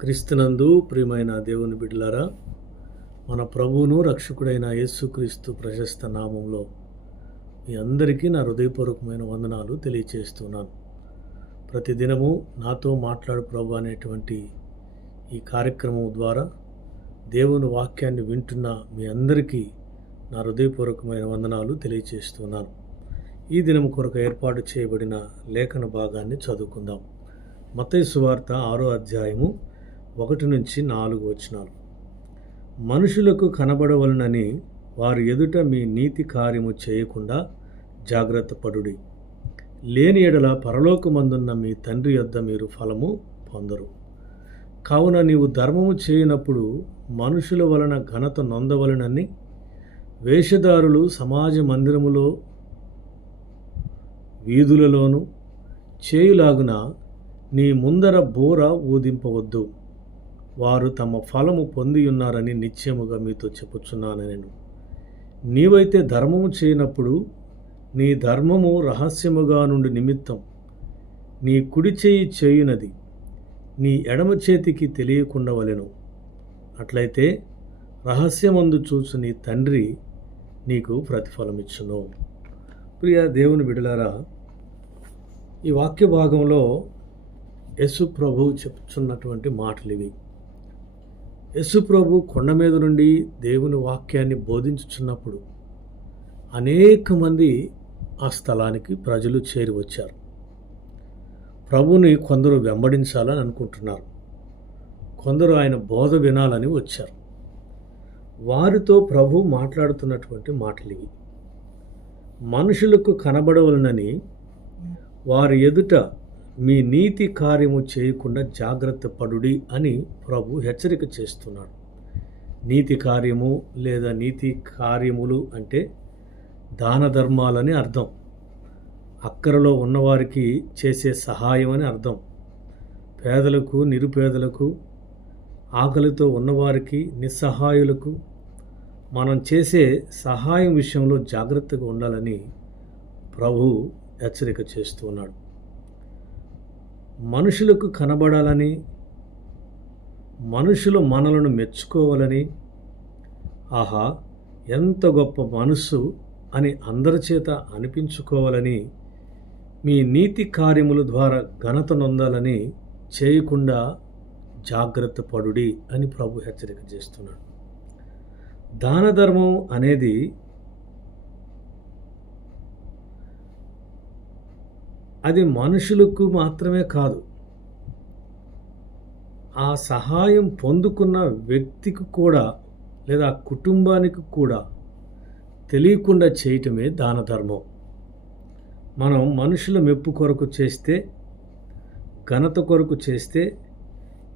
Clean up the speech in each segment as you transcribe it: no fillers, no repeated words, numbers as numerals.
క్రీస్తునందు ప్రియమైన దేవుని బిడ్డలారా, మన ప్రభువును రక్షకుడైన యేసుక్రీస్తు ప్రశస్త నామంలో మీ అందరికీ నా హృదయపూర్వకమైన వందనాలు తెలియచేస్తున్నాను. ప్రతిదినము నాతో మాట్లాడు ప్రభు అనేటువంటి ఈ కార్యక్రమం ద్వారా దేవుని వాక్యాన్ని వింటున్న మీ అందరికీ నా హృదయపూర్వకమైన వందనాలు తెలియచేస్తున్నాను. ఈ దినం కొరకు ఏర్పాటు చేయబడిన లేఖన భాగాన్ని చదువుకుందాం. మత్తయి సువార్త 6వ అధ్యాయము 1-4 వచనాలు. మనుషులకు కనబడవలనని వారి ఎదుట మీ నీతి కార్యము చేయకుండా జాగ్రత్త పడుడి. లేని ఎడల పరలోకమందున్న మీ తండ్రి యొద్ద మీరు ఫలము పొందరు. కావున నీవు ధర్మము చేయనప్పుడు మనుషుల వలన ఘనత నొందవలనని వేషధారులు సమాజ మందిరములో వీధులలోను చేయులాగున నీ ముందర బోర ఊదింపవద్దు. వారు తమ ఫలము పొందియున్నారని నిశ్చయముగా మీతో చెప్పుచున్నాను. నీవైతే ధర్మము చేయనప్పుడు నీ ధర్మము రహస్యముగా నుండి నిమిత్తం నీ కుడి చేయి చేయునది నీ ఎడమ చేతికి తెలియకుండవలెను. అట్లయితే రహస్యమందు చూచు నీ తండ్రి నీకు ప్రతిఫలమిచ్చును. ప్రియ దేవుని బిడ్డలారా, ఈ వాక్య భాగంలో యేసు ప్రభు చెప్తున్నటువంటి మాటలు ఇవి. యేసు ప్రభు కొండ మీద నుండి దేవుని వాక్యాన్ని బోధించుచున్నప్పుడు అనేక మంది ఆ స్థలానికి ప్రజలు చేరి వచ్చారు. ప్రభుని కొందరు వెంబడించాలని అనుకుంటున్నారు, కొందరు ఆయన బోధ వినాలని వచ్చారు. వారితో ప్రభు మాట్లాడుతున్నటువంటి మాటలు ఇవి. మనుషులకు కనబడవలనని వారి ఎదుట మీ నీతి కార్యము చేయకుండా జాగ్రత్త పడుడి అని ప్రభు హెచ్చరిక చేస్తున్నాడు. నీతి కార్యము లేదా నీతి కార్యములు అంటే దాన ధర్మాలని అర్థం. అక్కరలో ఉన్నవారికి చేసే సహాయం అని అర్థం. పేదలకు, నిరుపేదలకు, ఆకలితో ఉన్నవారికి, నిస్సహాయులకు మనం చేసే సహాయం విషయంలో జాగ్రత్తగా ఉండాలని ప్రభు హెచ్చరిక చేస్తున్నాడు. మనుషులకు కనబడాలని, మనుషులు మనలను మెచ్చుకోవాలని, ఆహా ఎంత గొప్ప మనస్సు అని అందరి చేత అనిపించుకోవాలని, మీ నీతి కార్యముల ద్వారా ఘనత నొందాలని చేయకుండా జాగ్రత్త పడుడి అని ప్రభు హెచ్చరిక చేస్తున్నాడు. దాన ధర్మం అనేది అది మనుషులకు మాత్రమే కాదు, ఆ సహాయం పొందుకున్న వ్యక్తికి కూడా లేదా కుటుంబానికి కూడా తెలియకుండా చేయటమే దాన ధర్మం. మనం మనుషుల మెప్పు కొరకు చేస్తే, ఘనత కొరకు చేస్తే,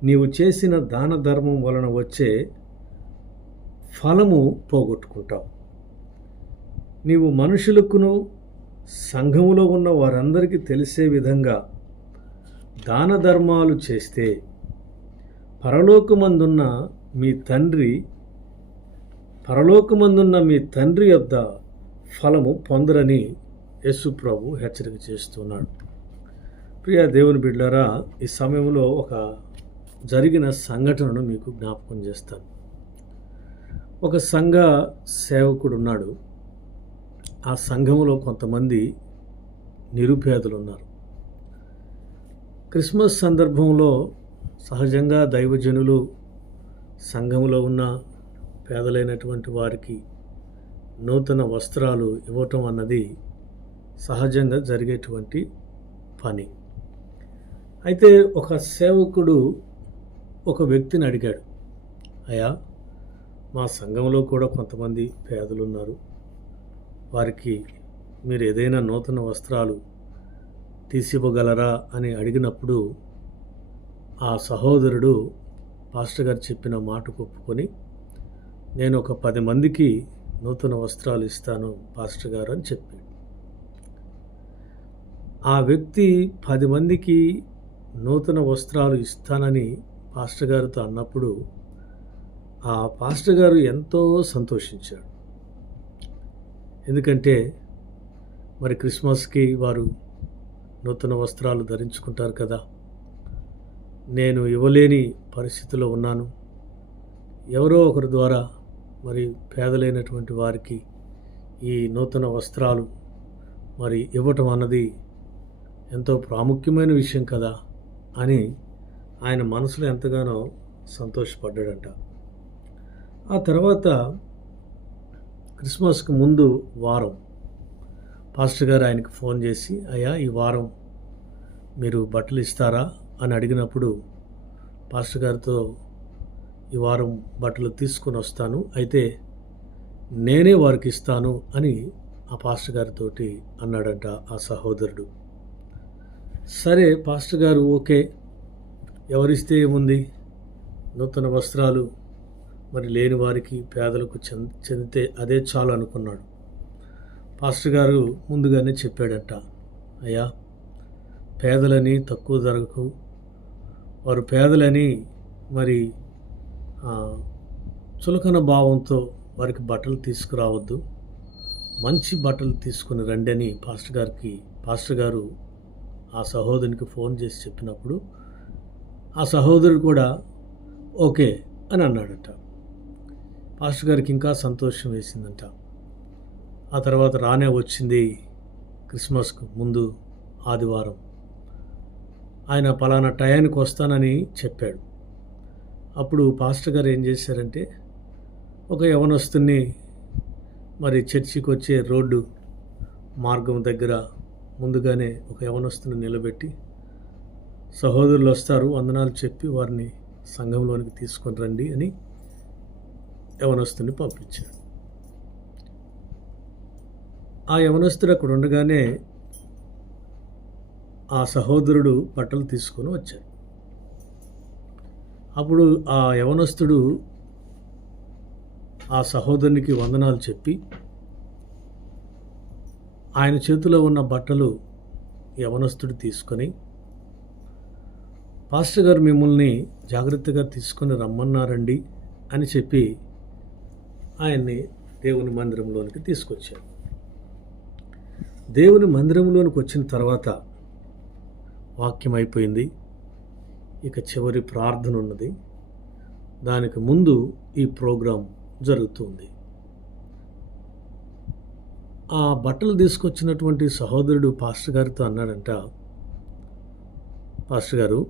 నీవు చేసిన దాన ధర్మం వలన వచ్చే ఫలము పోగొట్టుకుంటావు. నీవు మనుషులకును సంఘములో ఉన్న వారందరికీ తెలిసే విధంగా దాన ధర్మాలు చేస్తే పరలోకమందున్న మీ తండ్రి యొద్ద ఫలము పొందరని యేసు ప్రభు హెచ్చరిక చేస్తున్నాడు. ప్రియ దేవుని బిడ్డలారా, ఈ సమయంలో ఒక జరిగిన సంఘటనను మీకు జ్ఞాపకం చేస్తాను. ఒక సంఘ సేవకుడు ఉన్నాడు. ఆ సంఘంలో కొంతమంది నిరుపేదలు ఉన్నారు. క్రిస్మస్ సందర్భంలో సహజంగా దైవజనులు సంఘంలో ఉన్న పేదలైనటువంటి వారికి నూతన వస్త్రాలు ఇవ్వటం అన్నది సహజంగా జరిగేటువంటి పని. అయితే ఒక సేవకుడు ఒక వ్యక్తిని అడిగాడు, అయ్యా, మా సంఘంలో కూడా కొంతమంది పేదలు ఉన్నారు, వారికి మీరు ఏదైనా నూతన వస్త్రాలు తీసివ్వగలరా అని అడిగినప్పుడు ఆ సహోదరుడు పాస్టర్ గారు చెప్పిన మాటకు ఒప్పుకొని, నేను ఒక 10 మందికి నూతన వస్త్రాలు ఇస్తాను పాస్టర్ గారు అని చెప్పాడు. ఆ వ్యక్తి 10 మందికి నూతన వస్త్రాలు ఇస్తానని పాస్టర్ గారితో అన్నప్పుడు ఆ పాస్టర్ గారు ఎంతో సంతోషించాడు. ఎందుకంటే మరి క్రిస్మస్కి వారు నూతన వస్త్రాలు ధరించుకుంటారు కదా. నేను ఇవ్వలేని పరిస్థితిలో ఉన్నాను. ఎవరో ఒకరి ద్వారా మరి పేదలైనటువంటి వారికి ఈ నూతన వస్త్రాలు మరి ఇవ్వటం అన్నది ఎంతో ప్రాముఖ్యమైన విషయం కదా అని ఆయన మనసులో ఎంతగానో సంతోషపడ్డాడంట. ఆ తర్వాత క్రిస్మస్కి ముందు వారం పాస్టర్ గారు ఆయనకు ఫోన్ చేసి, అయ్యా ఈ వారం మీరు బట్టలు ఇస్తారా అని అడిగినప్పుడు పాస్టర్ గారితో ఈ వారం బట్టలు తీసుకొని వస్తాను, అయితే నేనే వారికి ఇస్తాను అని ఆ పాస్టర్ గారితో అన్నాడంట ఆ సహోదరుడు. సరే పాస్టర్ గారు ఓకే, ఎవరిస్తే ఏముంది, నూతన వస్త్రాలు మరి లేని వారికి పేదలకు చెందితే అదే చాలు అనుకున్నాడు. పాస్టర్ గారు ముందుగానే చెప్పాడట, అయ్యా పేదలని తక్కువ ధరకు, వారు పేదలని మరి చులకన భావంతో వారికి బట్టలు తీసుకురావద్దు, మంచి బట్టలు తీసుకుని రండి అని పాస్టర్ గారు ఆ సహోదరునికి ఫోన్ చేసి చెప్పినప్పుడు ఆ సహోదరుడు కూడా ఓకే అని అన్నాడట. పాస్టర్ గారికి ఇంకా సంతోషం వేసిందంట. ఆ తర్వాత రానే వచ్చింది క్రిస్మస్కు ముందు ఆదివారం. ఆయన పలానా టయానికి వస్తానని చెప్పాడు. అప్పుడు పాస్టర్ గారు ఏం చేశారంటే, ఒక యవనస్తుని మరి చర్చికి వచ్చే రోడ్డు మార్గం దగ్గర ముందుగానే ఒక యవనస్తుని నిలబెట్టి, సహోదరులు వస్తారు వందనాలు చెప్పి వారిని సంఘంలోనికి తీసుకొని రండి అని యవనస్తుని పంపించాడు. ఆ యవనస్తుడు అక్కడ ఉండగానే ఆ సహోదరుడు బట్టలు తీసుకొని వచ్చాడు. అప్పుడు ఆ యవనస్తుడు ఆ సహోదరునికి వందనాలు చెప్పి ఆయన చేతిలో ఉన్న బట్టలు యవనస్తుడు తీసుకొని, పాస్టర్ గారు మిమ్మల్ని జాగ్రత్తగా తీసుకొని రమ్మన్నారండి అని చెప్పి ఆయన్ని దేవుని మందిరంలోనికి తీసుకొచ్చాడు. దేవుని మందిరంలోనికి వచ్చిన తర్వాత వాక్యం అయిపోయింది, ఇక చివరి ప్రార్థన ఉన్నది. దానికి ముందు ఈ ప్రోగ్రాం జరుగుతుంది. ఆ బట్టలు తీసుకొచ్చినటువంటి సహోదరుడు పాస్టర్ గారితో అన్నాడంట, పాస్టర్ గారు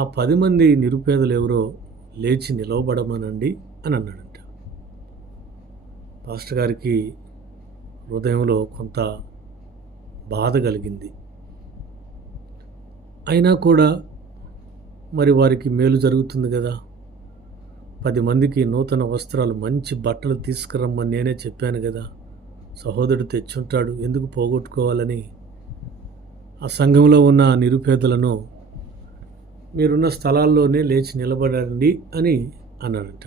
ఆ 10 మంది నిరుపేదలు ఎవరో లేచి నిలవబడమనండి అని అన్నాడంట. పాస్టర్ గారికి హృదయంలో కొంత బాధ కలిగింది. అయినా కూడా మరి వారికి మేలు జరుగుతుంది కదా, 10 మందికి నూతన వస్త్రాలు మంచి బట్టలు తీసుకురమ్మని నేనే చెప్పాను కదా, సహోదరుడు తెచ్చుంటాడు, ఎందుకు పోగొట్టుకోవాలని ఆ సంఘంలో ఉన్న నిరుపేదలను మీరున్న స్థలాల్లోనే లేచి నిలబడండి అని అన్నాడంట.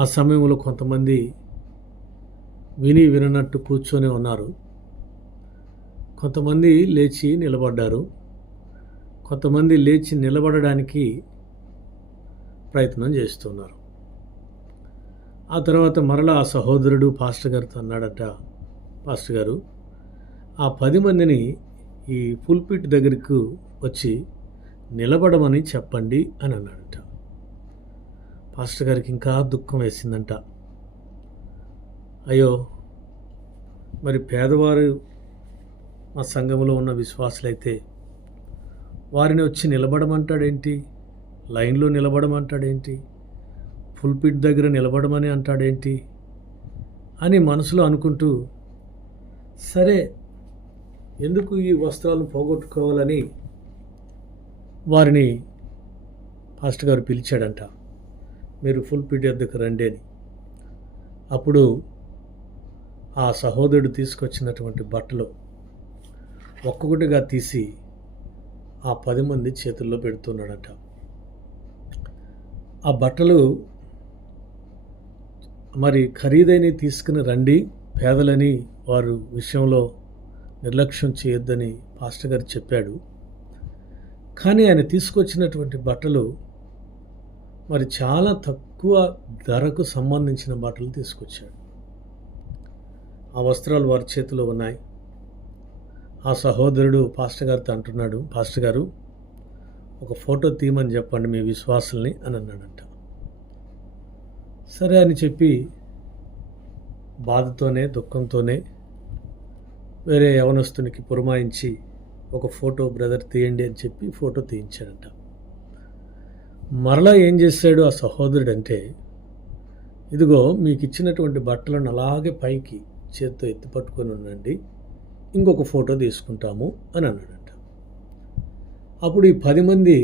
ఆ సమయంలో కొంతమంది విని విననట్టు కూర్చొని ఉన్నారు, కొంతమంది లేచి నిలబడ్డారు, కొంతమంది లేచి నిలబడడానికి ప్రయత్నం చేస్తున్నారు. ఆ తర్వాత మరలా ఆ సహోదరుడు పాస్టర్ గారితో అన్నాడట, పాస్టర్ గారు ఆ 10 మందిని ఈ పుల్పిట్ దగ్గరకు వచ్చి నిలబడమని చెప్పండి అని అన్నాడట. పాస్టర్ గారికి ఇంకా దుఃఖం వేసిందంట. అయ్యో, మరి పేదవారు మా సంఘంలో ఉన్న విశ్వాసులైతే వారిని వచ్చి నిలబడమంటాడేంటి, లైన్లో నిలబడమంటాడేంటి, పుల్పిట్ దగ్గర నిలబడమని అంటాడేంటి అని మనసులో అనుకుంటూ, సరే ఎందుకు ఈ వస్త్రాలను పోగొట్టుకోవాలని వారిని పాస్టర్ గారు పిలిచాడంట, మీరు పుల్పిట్ వద్దకు రండి అని. అప్పుడు ఆ సహోదరుడు తీసుకొచ్చినటువంటి బట్టలు ఒక్కొక్కటిగా తీసి ఆ 10 మంది చేతుల్లో పెడుతున్నాడట. ఆ బట్టలు మరి ఖరీదైనవి తీసుకుని రండి, పేదలని వారు విషయంలో నిర్లక్ష్యం చేయొద్దని పాస్టర్ గారు చెప్పాడు. కానీ ఆయన తీసుకొచ్చినటువంటి బట్టలు మరి చాలా తక్కువ ధరకు సంబంధించిన బట్టలు తీసుకొచ్చాడు. ఆ వస్త్రాలు వారి చేతిలో ఉన్నాయి. ఆ సహోదరుడు పాస్టర్ గారితో అంటున్నాడు, పాస్టర్ గారు ఒక ఫోటో తీయమని చెప్పండి మీ విశ్వాసుల్ని అని అన్నాడంట. సరే అని చెప్పి బాధతోనే దుఃఖంతోనే వేరే యవనస్తునికి పురమాయించి ఒక ఫోటో బ్రదర్ తీయండి అని చెప్పి ఫోటో తీయించాడంట. మరలా ఏం చేశాడు ఆ సహోదరుడు అంటే, ఇదిగో మీకు ఇచ్చినటువంటి బట్టలను అలాగే పైకి చేత్తో ఎత్తి పట్టుకొని ఉండండి, ఇంకొక ఫోటో తీసుకుంటాము అని అన్నాడంట. అప్పుడు ఈ 10 మంది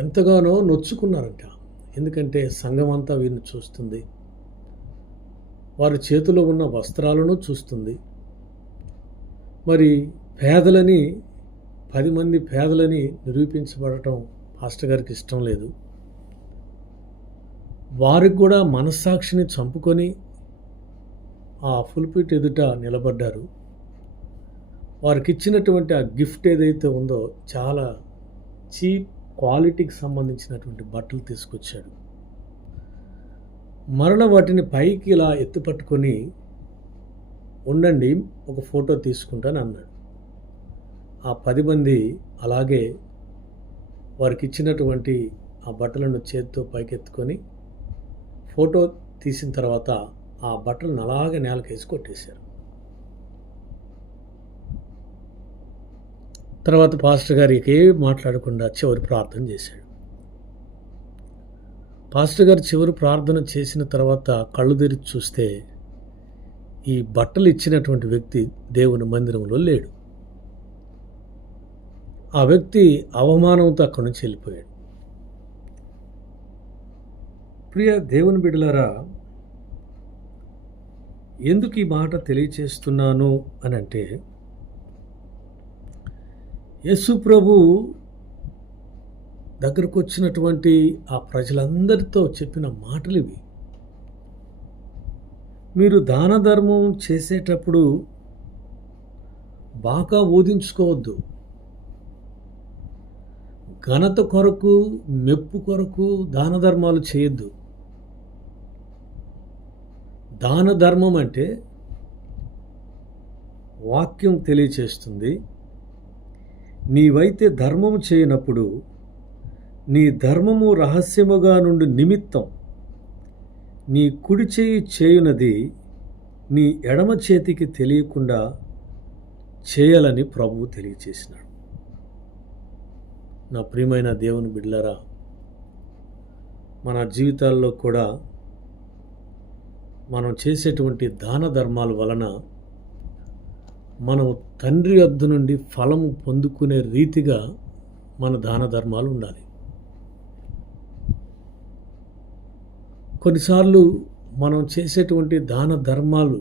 ఎంతగానో నొచ్చుకున్నారంట. ఎందుకంటే సంఘం అంతా వీరిని చూస్తుంది, వారి చేతిలో ఉన్న వస్త్రాలను చూస్తుంది. మరి పేదలని 10 మంది పేదలని నిరూపించబడటం పాస్టర్ గారికి ఇష్టం లేదు. వారికి కూడా మనస్సాక్షిని చంపుకొని ఆ పుల్పిట్ ఎదుట నిలబడ్డారు. వారికి ఇచ్చినటువంటి ఆ గిఫ్ట్ ఏదైతే ఉందో చాలా చీప్ క్వాలిటీకి సంబంధించినటువంటి బట్టలు తీసుకొచ్చాడు. మరల వాటిని పైకి ఇలా ఎత్తుపట్టుకొని ఉండండి, ఒక ఫోటో తీసుకుంటాను అన్నాడు. ఆ 10 మంది అలాగే వారికి ఇచ్చినటువంటి ఆ బట్టలను చేతితో పైకెత్తుకొని ఫోటో తీసిన తర్వాత ఆ బట్టలను అలాగే నేలకేసి కొట్టేశారు. తర్వాత పాస్టర్ గారు ఏం మాట్లాడకుండా చివరి ప్రార్థన చేశాడు. పాస్టర్ గారు చివరి ప్రార్థన చేసిన తర్వాత కళ్ళు తెరిచి చూస్తే ఈ బట్టలు ఇచ్చినటువంటి వ్యక్తి దేవుని మందిరంలో లేడు. ఆ వ్యక్తి అవమానంతో అక్కడి నుంచి వెళ్ళిపోయాడు. ప్రియ దేవుని బిడ్డలారా, ఎందుకు ఈ మాట తెలియచేస్తున్నాను అని అంటే, యేసు ప్రభు దగ్గరకు వచ్చినటువంటి ఆ ప్రజలందరితో చెప్పిన మాటలు ఇవి. మీరు దాన ధర్మం చేసేటప్పుడు బాగా ఊదించుకోవద్దు. ఘనత కొరకు, మెప్పు కొరకు దాన ధర్మాలు చేయొద్దు. దాన ధర్మం అంటే వాక్యం తెలియచేస్తుంది, నీవైతే ధర్మము చేయనప్పుడు నీ ధర్మము రహస్యముగా నుండి నిమిత్తం నీ కుడి చేయి చేయునది నీ ఎడమ చేతికి తెలియకుండా చేయాలని ప్రభువు తెలియచేసినాడు. నా ప్రియమైన దేవుని బిడ్డలారా, మన జీవితాల్లో కూడా మనం చేసేటువంటి దాన ధర్మాల వలన మనం తండ్రి వద్ద నుండి ఫలము పొందుకునే రీతిగా మన దాన ధర్మాలు ఉండాలి. కొన్నిసార్లు మనం చేసేటువంటి దాన ధర్మాలు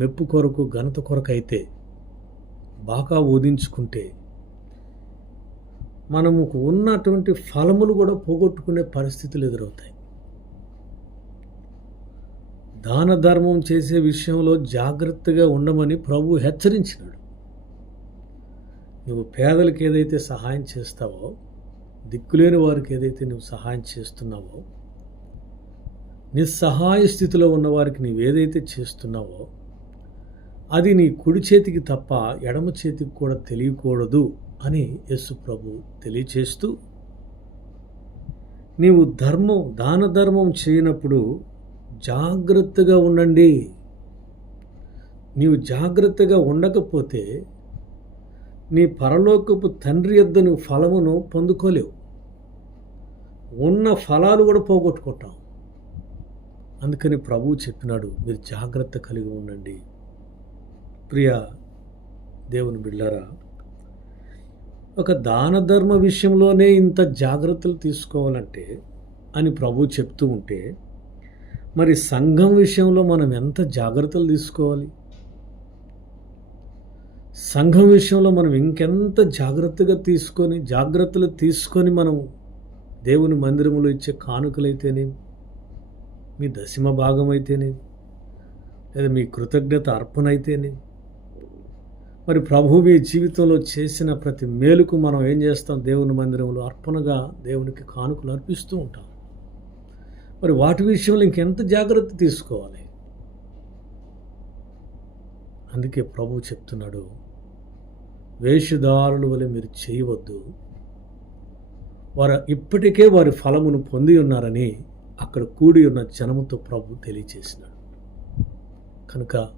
మెప్పు కొరకు, ఘనత కొరకు అయితే బాగా ఊదించుకుంటే మనము ఉన్నటువంటి ఫలములు కూడా పోగొట్టుకునే పరిస్థితులు ఎదురవుతాయి. దాన ధర్మం చేసే విషయంలో జాగ్రత్తగా ఉండమని ప్రభు హెచ్చరించినాడు. నువ్వు పేదలకు ఏదైతే సహాయం చేస్తావో, దిక్కులేని వారికి ఏదైతే నువ్వు సహాయం చేస్తున్నావో, నిస్సహాయ స్థితిలో ఉన్నవారికి నీవేదైతే చేస్తున్నావో అది నీ కుడి చేతికి తప్ప ఎడమ చేతికి కూడా తెలియకూడదు అని యేసు ప్రభు తెలియచేస్తూ, నీవు దాన ధర్మం చేయనప్పుడు జాగ్రత్తగా ఉండండి. నీవు జాగ్రత్తగా ఉండకపోతే నీ పరలోకపు తండ్రి యొద్ద నువ్వు ఫలమును పొందుకోలేవు. ఉన్న ఫలాలు కూడా పోగొట్టుకుంటావు. అందుకని ప్రభువు చెప్పినాడు, మీరు జాగ్రత్త కలిగి ఉండండి. ప్రియ దేవుని బిడ్డలారా, ఒక దాన ధర్మ విషయంలోనే ఇంత జాగ్రత్తలు తీసుకోవాలంటే అని ప్రభు చెప్తూ ఉంటే, మరి సంఘం విషయంలో మనం ఎంత జాగ్రత్తలు తీసుకోవాలి? సంఘం విషయంలో మనం ఇంకెంత జాగ్రత్తలు తీసుకొని మనం దేవుని మందిరములో ఇచ్చే కానుకలైతేనే, మీ దశమ భాగం అయితేనే, లేదా మీ కృతజ్ఞత అర్పణ అయితేనే, మరి ప్రభు మీ జీవితంలో చేసిన ప్రతి మేలుకు మనం ఏం చేస్తాం? దేవుని మందిరంలో అర్పణగా దేవునికి కానుకలు అర్పిస్తూ ఉంటాం. మరి వాటి విషయంలో ఇంకెంత జాగ్రత్త తీసుకోవాలి? అందుకే ప్రభు చెప్తున్నాడు, వేషధారుల వలె మీరు చేయవద్దు, వారు ఇప్పటికే వారి ఫలమును పొంది ఉన్నారని అక్కడ కూడి ఉన్న జనముతో ప్రభు తెలియచేసినాడు. కనుక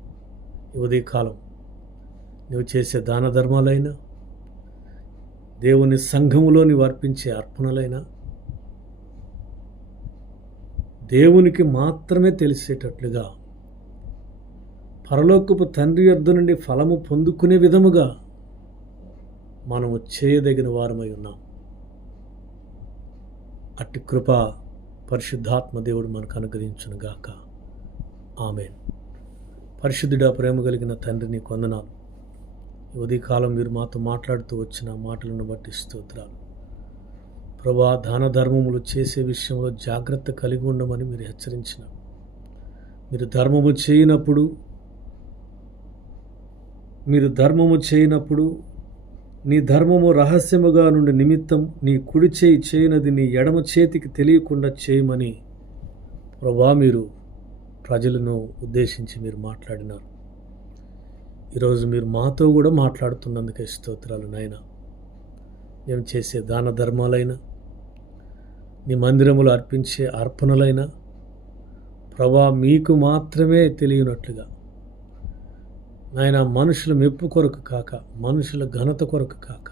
ఈ ఉదయకాలం నువ్వు చేసే దాన ధర్మాలైనా, దేవుని సంఘములో నీవు అర్పించే అర్పణలైనా దేవునికి మాత్రమే తెలిసేటట్లుగా పరలోకపు తండ్రి యొద్ద నుండి ఫలము పొందుకునే విధముగా మనము చేయదగిన వారమై ఉన్నాం. అట్టి కృప పరిశుద్ధాత్మ దేవుడు మనకు అనుగ్రహించునుగాక. ఆమేన్. పరిశుద్ధుడా, ప్రేమ కలిగిన తండ్రి, నీ వందనాలు. ఈ ఉదయకాలం మీరు మాతో మాట్లాడుతూ వచ్చిన మాటలను బట్టి స్తోత్రాలు. ప్రభా, దాన ధర్మములు చేసే విషయంలో జాగ్రత్త కలిగి ఉండమని మీరు హెచ్చరించిన. మీరు ధర్మము చేయనప్పుడు నీ ధర్మము రహస్యముగా నుండి నిమిత్తం నీ కుడి చేయి చేయనది నీ ఎడమ చేతికి తెలియకుండా చేయమని ప్రభా మీరు ప్రజలను ఉద్దేశించి మీరు మాట్లాడినారు. ఈరోజు మీరు మాతో కూడా మాట్లాడుతున్నందుకే స్తోత్రాలు నాయనా. మేము చేసే దాన ధర్మాలైనా, నీ మందిరములు అర్పించే అర్పణలైనా ప్రభా మీకు మాత్రమే తెలియనట్లుగా నాయన, మనుషుల మెప్పు కొరకు కాక, మనుషుల ఘనత కొరకు కాక,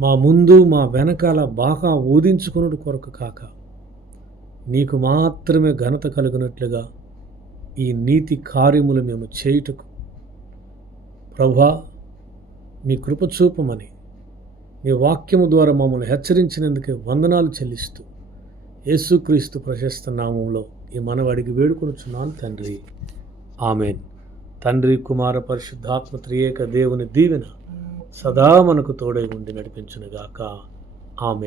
మా ముందు మా వెనకాల బాగా ఊదించుకున్నట్టు కొరకు కాక, నీకు మాత్రమే ఘనత కలిగినట్లుగా ఈ నీతి కార్యములు మేము చేయుటకు ప్రభా మీ కృప చూపమని నీ వాక్యము ద్వారా మమ్మల్ని హెచ్చరించినందుకే వందనాలు చెల్లిస్తూ యేసుక్రీస్తు ప్రశస్త నామంలో ఈ మనవడికి వేడుకొనుచున్నాను తండ్రి. ఆమేన్. తండ్రి, కుమార, పరిశుద్ధాత్మ త్రియేక దేవుని దీవెన సదా మనకు తోడై ఉండి నడిపించునుగాక. ఆమేన్.